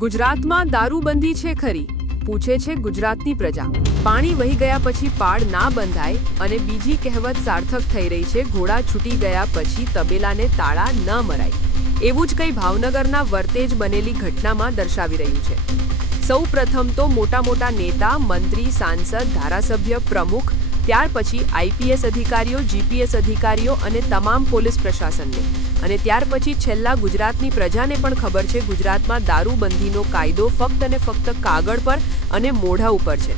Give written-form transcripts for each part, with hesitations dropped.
ગુજરાતમાં દારૂબંધી છે ખરી? પૂછે છે ગુજરાતની પ્રજા। પાણી વહી ગયા પછી પાળ ના બંધાય અને બીજી કહેવત સાર્થક થઈ રહી છે, ઘોડા છૂટી ગયા પછી તબેલાને તાળા ન મરાય। એવું જ કંઈ ભાવનગરના વર્તેજ બનેલી ઘટનામાં દર્શાવી રહ્યું છે। સૌ પ્રથમ તો મોટા નેતા, મંત્રી, સાંસદ, ધારાસભ્ય, પ્રમુખ, ત્યાર પછી આઈપીએસ અધિકારીઓ, જીપીએસ અધિકારીઓ અને તમામ પોલીસ પ્રશાસનને, અને ત્યાર પછી છેલ્લા ગુજરાતની પ્રજાને પણ ખબર છે ગુજરાતમાં દારૂબંધીનો કાયદો ફક્ત અને ફક્ત કાગળ પર અને મોઢા ઉપર છે।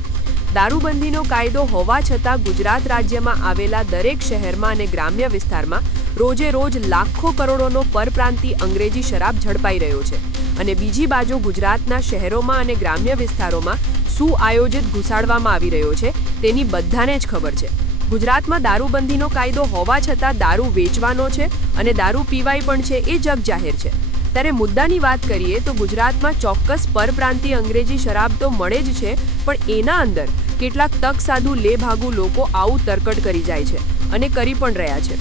દારૂબંધીનો કાયદો હોવા છતાં ગુજરાત રાજ્યમાં આવેલા દરેક શહેરમાં અને ગ્રામ્ય વિસ્તારમાં રોજે રોજ લાખો કરોડોનો પરપ્રાંતિ અંગ્રેજી શરાબ ઝડપાઈ રહ્યો છે, અને બીજી બાજુ ગુજરાતના શહેરોમાં અને ગ્રામ્ય વિસ્તારોમાં સુઆયોજિત ઘુસાડવામાં આવી રહ્યો છે તેની બધાને જ ખબર છે। ગુજરાતમાં દારૂબંધીનો કાયદો હોવા છતાં દારૂ વેચવાનો છે અને દારૂ પીવાય પણ છે એ જગ જાહેર છે। ત્યારે મુદ્દાની વાત કરીએ તો ગુજરાતમાં ચોક્કસ પરપ્રાંતિ અંગ્રેજી શરાબ તો મળે જ છે, પણ એના અંદર કેટલાક તકસાધુ લેભાગુ લોકો આવું તરકટ કરી જાય છે અને કરી પણ રહ્યા છે।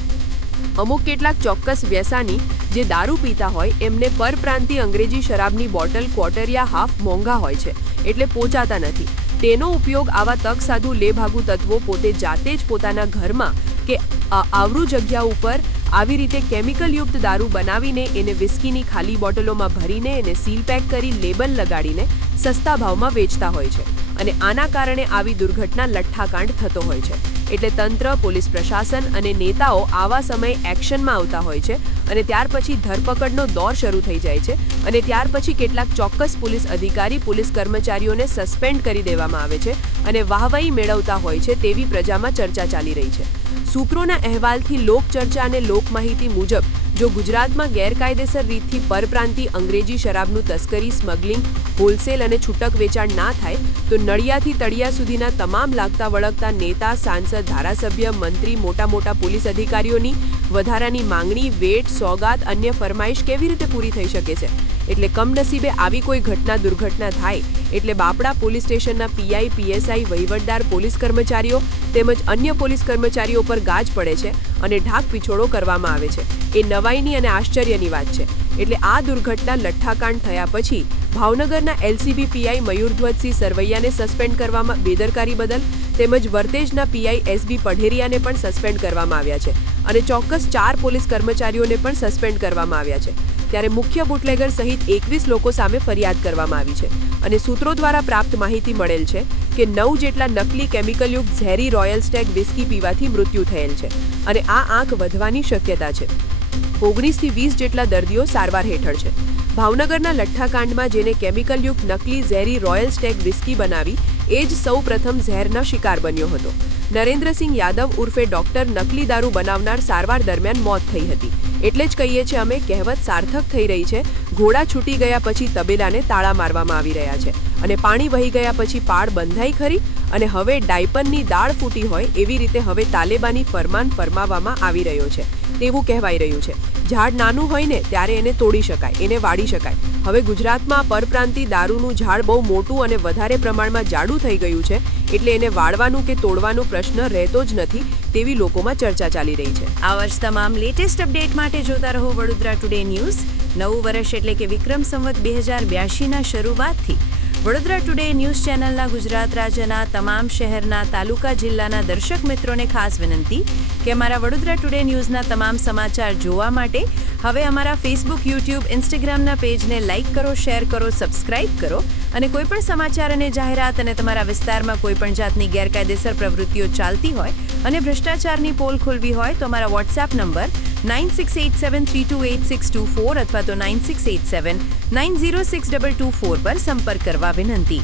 અમુક કેટલાક ચોક્કસ વ્યસાની જે દારૂ પીતા હોય એમને પરપ્રાંતિ અંગ્રેજી શરાબની બોટલ ક્વાર્ટર યા હાફ મોંઘા હોય છે એટલે પોચાતા નથી। તેનો ઉપયોગ આવા તકસાધુ લેભાગુ તત્વો પોતે જાતે જ પોતાના ઘરમાં કે આવરું જગ્યા ઉપર આવી રીતે કેમિકલયુક્ત દારૂ બનાવીને એને વિસ્કીની ખાલી બોટલોમાં ભરીને એને સીલ પેક કરી લેબલ લગાડીને સસ્તા ભાવમાં વેચતા હોય છે, અને આના કારણે આવી દુર્ઘટના લઠ્ઠાકાંડ થતો હોય છે। એટલે તંત્ર, પોલીસ પ્રશાસન અને નેતાઓ આવા સમયે એક્શનમાં આવતા હોય છે, અને ત્યાર પછી ધરપકડનો દોર શરૂ થઈ જાય છે, અને ત્યાર પછી કેટલાક ચોક્કસ પોલીસ અધિકારી, પોલીસ કર્મચારીઓને સસ્પેન્ડ કરી દેવામાં આવે છે અને વાહવાહી મેળવતા હોય છે તેવી પ્રજામાં ચર્ચા ચાલી રહી છે। સૂત્રોના અહેવાલથી લોકચર્ચા અને લોકમાહિતી મુજબ જો ગુજરાતમાં ગેરકાયદેસર રીતથી પરપ્રાંતિ અંગ્રેજી શરાબનું તસ્કરી, સ્મગલિંગ, હોલસેલ અને છૂટક વેચાણ ના થાય તો નળિયાથી તળિયા સુધીના તમામ લાગતા વળગતા નેતા, સાંસદ, ધારાસભ્ય, મંત્રી, મોટા પોલીસ અધિકારીઓની વધારાની માંગણી, વેટ, સોગાત, અન્ય ફરમાઈશ કેવી રીતે પૂરી થઈ શકે છે? એટલે કમનસીબે આવી કોઈ દુર્ઘટના થાય એટલે બાપડા પોલીસ સ્ટેશનના પીઆઈ, પીએસઆઈ, વહીવટદાર, પોલીસ કર્મચારીઓ તેમજ અન્ય પોલીસ કર્મચારીઓ પર ગાજ પડે છે અને ઢાક પીછોડો કરવામાં આવે છે। એ નવાઈની અને આશ્ચર્યની વાત છે। એટલે આ દુર્ઘટના લઠ્ઠાકાંડ થયા પછી ભાવનગરના એલસીબી પીઆઈ મયુરધ્વજસિંહ સરવૈયાને સસ્પેન્ડ કરવામાં બેદરકારી બદલ તેમજ વર્તેજના પીઆઈ એસબી પઢેરિયાને પણ સસ્પેન્ડ કરવામાં આવ્યા છે, અને ચોક્કસ 4 પોલીસ કર્મચારીઓને પણ સસ્પેન્ડ કરવામાં આવ્યા છે। ત્યારે મુખ્ય બુટલેગર સહિત 21 લોકો સામે ફરિયાદ કરવામાં આવી છે, અને સૂત્રો દ્વારા પ્રાપ્ત માહિતી મળેલ છે કે 9 જેટલા નકલી કેમિકલયુક્ત ઝેરી રોયલ સ્ટેગ વિસ્કી પીવાથી મૃત્યુ થયેલ છે, અને આ આંક વધવાની શક્યતા છે। 19 થી 20 જેટલા દર્દીઓ સારવાર હેઠળ છે। ભાવનગરના લઠ્ઠાકાંડમાં જેને કેમિકલયુક્ત નકલી ઝેરી રોયલ સ્ટેગ વિસ્કી બનાવી એ જ સૌ પ્રથમ ઝેરના શિકાર બન્યો હતો। નરેન્દ્રસિંહ યાદવ ઉર્ફે ડોક્ટર નકલી દારૂ બનાવનાર સારવાર દરમિયાન મોત થઈ હતી। એટલે જ કહીએ છીએ અમે, કહેવત સાર્થક થઈ રહી છે। ઘોડા છૂટી ગયા પછી તબેલાને તાળા મારવામાં આવી રહ્યા છે, અને પાણી વહી ગયા પછી પાળ બંધાઈ ખરી? અને હવે ડાયપનની દાળ ફૂટી હોય એવી રીતે હવે તાલેબાની ફરમાન ફરમાવવામાં આવી રહ્યો છે તેવું કહેવાઈ રહ્યું છે। ઝાડ નાનું હોય ને ત્યારે એને તોડી શકાય, એને વાળી શકાય। હવે ગુજરાતમાં પરપ્રાંતિ દારૂનું ઝાડ બહુ મોટું અને વધારે પ્રમાણમાં જાડું થઈ ગયું છે, એટલે એને વાળવાનું કે તોડવાનો પ્રશ્ન રહેતો જ નથી તેવી લોકોમાં ચર્ચા ચાલી રહી છે। આવા જ તમામ લેટેસ્ટ અપડેટ માટે જોતા રહો વડોદરા ટુડે ન્યૂઝ। નવું વર્ષ એટલે કે વિક્રમ સંવત 2082ના શરૂઆતથી વડોદરા ટુડે ન્યૂઝ ચેનલના ગુજરાત રાજ્યના તમામ શહેરના, તાલુકા, જિલ્લાના દર્શક મિત્રોને ખાસ વિનંતી કે અમારા વડોદરા ટુડે ન્યૂઝના તમામ સમાચાર જોવા માટે હવે અમારા ફેસબુક, યુટ્યુબ, ઇન્સ્ટાગ્રામના પેજને લાઇક કરો, શેર કરો, સબસ્ક્રાઇબ કરો, અને કોઈપણ સમાચાર અને જાહેરાત અને તમારા વિસ્તારમાં કોઈપણ જાતની ગેરકાયદેસર પ્રવૃત્તિઓ ચાલતી હોય અને ભ્રષ્ટાચારની પોલ ખોલવી હોય તો અમારા વોટ્સએપ નંબર 9687328624 અથવા તો 9687906224 પર સંપર્ક કરવા વિનંતી।